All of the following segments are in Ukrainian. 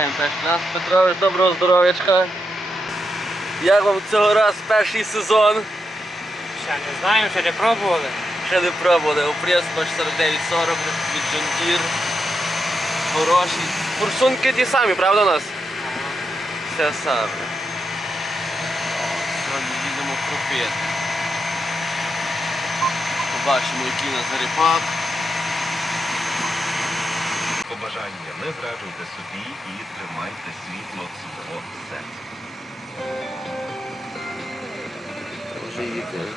Вітаємо перший нас, Петрович, доброго здоров'ячка. Як вам цього раз перший сезон? Ще не знаємо, ще не пробували. Ще не пробували. Оприскувач 4940 від John Deere. Хороший. Форсунки ті самі, правда у нас? Все саме. Сьогодні їдемо кропити. Побачимо, який у нас грипак. Побажання не зраджуйте собі і тримайте світло свого серця. Вже їде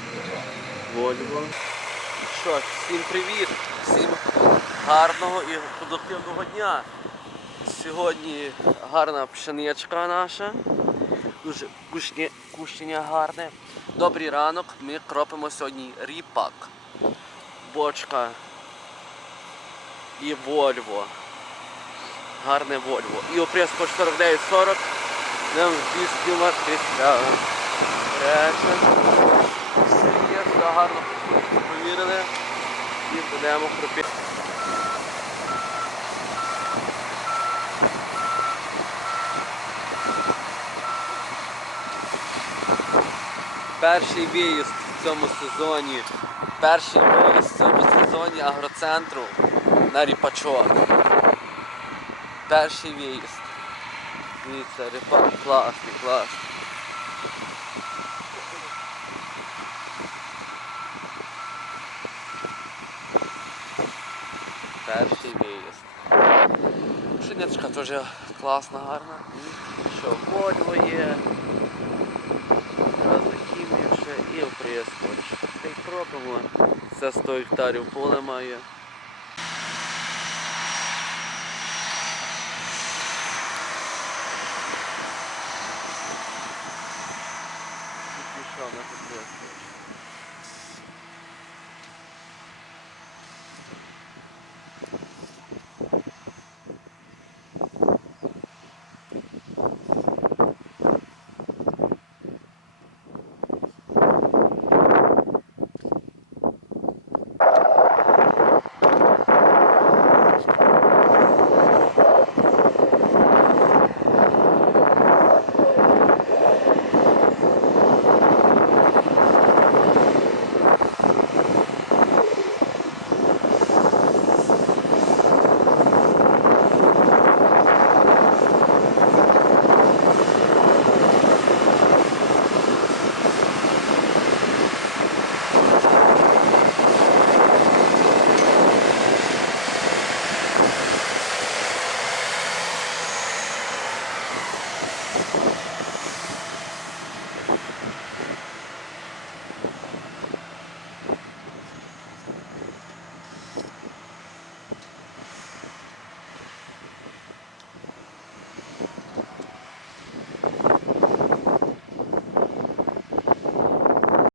Вольво. Що всім привіт, всім гарного і продуктивного дня. Сьогодні гарна пшеничка наша. Дуже кушня, кущення гарне. Добрий ранок. Ми кропимо сьогодні ріпак. Бочка і Вольво. Гарне Вольво. І оприскувач 4940. Нам 200 км. Рече. Все все гарно провірили і будемо кропити. Перший виїзд в цьому сезоні. Перший виїзд в цьому сезоні агроцентру на Ріпачок. Перший виїзд. Дивіться, ріпак класний, класний. Перший виїзд. Шинечка теж класна, гарна. Що, Вольво є. Ще і оприскувач. Та й кропимо. Це 100 гектарів поле має.